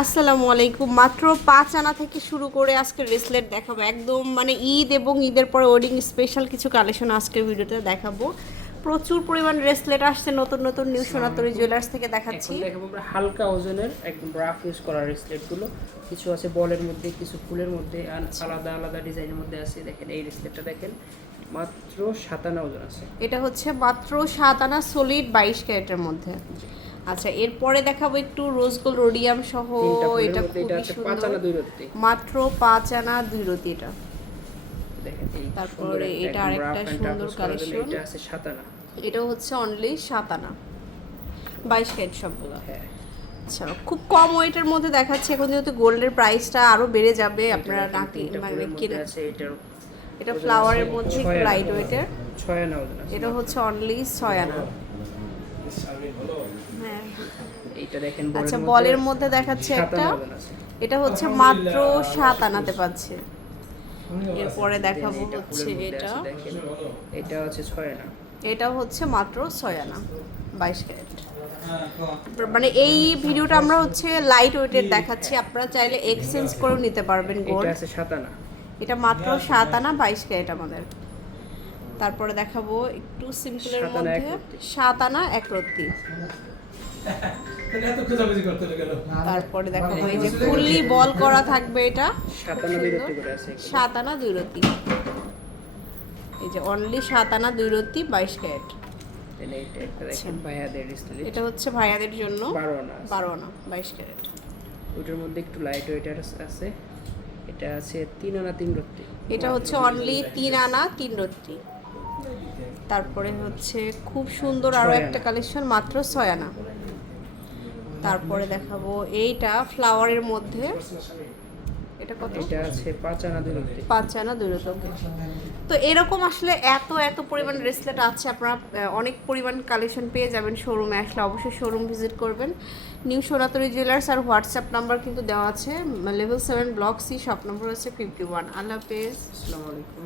আসসালামু আলাইকুম। মাত্র পাঁচ আনা থেকে শুরু করে আজকে রেসলেট দেখাবো। একদম মানে ঈদ এবং ঈদের পরে ওয়েডিং স্পেশাল কিছু কালেকশন আজকের ভিডিওতে দেখাবো। প্রচুর পরিমাণ রেসলেট আসছে নতুন নতুন নিউ সোনাতরি জুয়েলার্স থেকে দেখাচ্ছি। দেখাবো আমরা হালকা ওজনের একদম রাফ ইউজ করা রেসলেটগুলো কিছু আছে বলের মধ্যে কিছু ফুলের মধ্যে আর আলাদা আলাদা ডিজাইনের মধ্যে আছে। দেখেন এই রেসলেটটা দেখেন মাত্র সাতান্ন ওজন আছে। এটা হচ্ছে মাত্র সাত আনা সলিড বাইশ ক্যারেটের মধ্যে। আচ্ছা এরপরে দেখাবো একটু রোজ গোল্ড রোডিয়াম সহ এটা খুবই সুন্দর। মাত্র পাঁচ আনা দুই রতি এটা। দেখেন তারপরে এটা আরেকটা সুন্দর জন্য এটা আছে সাতানা এটা হচ্ছে অনলি সাত আনা। বাইশ ক্যারেট সবগুলো। হ্যাঁ। আচ্ছা খুব কম ওয়েটের মধ্যে দেখাচ্ছে। এখন যেহেতু গোল্ডের প্রাইসটা আরও বেড়ে যাবে আপনারা না মানে কিনে এটা ফ্লাওয়ারের মধ্যে লাইট ওয়েটের ছয় আনা এটা হচ্ছে অনলি ছয় আনা। এইটা দেখেন আচ্ছা বলের মধ্যে দেখাচ্ছে একটা। এটা হচ্ছে মাত্র সাত আনাতে পাচ্ছে। এরপরে দেখাবো হচ্ছে এটা। এটা হচ্ছে ছয় আনা। এটা হচ্ছে মাত্র ছয় আনা বাইশ ক্যারেট। মানে এই ভিডিওটা আমরা হচ্ছে লাইট ওয়েটের দেখাচ্ছি। আপনারা চাইলে এক্সচেঞ্জ করেও নিতে পারবেন এটা গোল্ড এটা মাত্র সাত আনা বাইশ ক্যারেট আমাদের। তারপরে দেখাবো একটু সিম্পলের মধ্যে সাত আনা এক রত্তি এত খোঁজাখুঁজি করতে তারপরে দেখাবো এই যে ফুললি বল করা থাকবে এটা রত্তি। সাত আনা দুই রতি এই যে অনলি সাত আনা দুই রতি বাইশ ক্যারেট এটা হচ্ছে ভাইয়াদের জন্য বারো আনা বারো আনা বাইশ ক্যারেট ওইটার মধ্যে একটু লাইট ওয়েটার আছে এটা আছে তিন আনা তিন রত্তি এটা হচ্ছে অনলি তিন আনা তিন রত্তি তারপরে হচ্ছে খুব সুন্দর আরও ছয় একটা কালেকশন মাত্র ছয় আনা। তারপরে দেখাবো এইটা ফ্লাওয়ারের মধ্যে। এটা কত? এটা আছে পাঁচ আনা দুই রত্তি পাঁচ আনা দুই রতি তো এরকম আসলে এত এত পরিমাণ রেসলেট আছে। আপনারা অনেক পরিমাণ কালেকশন পেয়ে যাবেন শোরুমে আসলে অবশ্যই শোরুম ভিজিট করবেন। নিউ সোনাতরি জুয়েলার্স আর হোয়াটসঅ্যাপ নাম্বার কিন্তু দেওয়া আছে। Level seven block C shop number হচ্ছে ফিফটি ওয়ান আল্লাহ হাফেজ। আসসালামু আলাইকুম।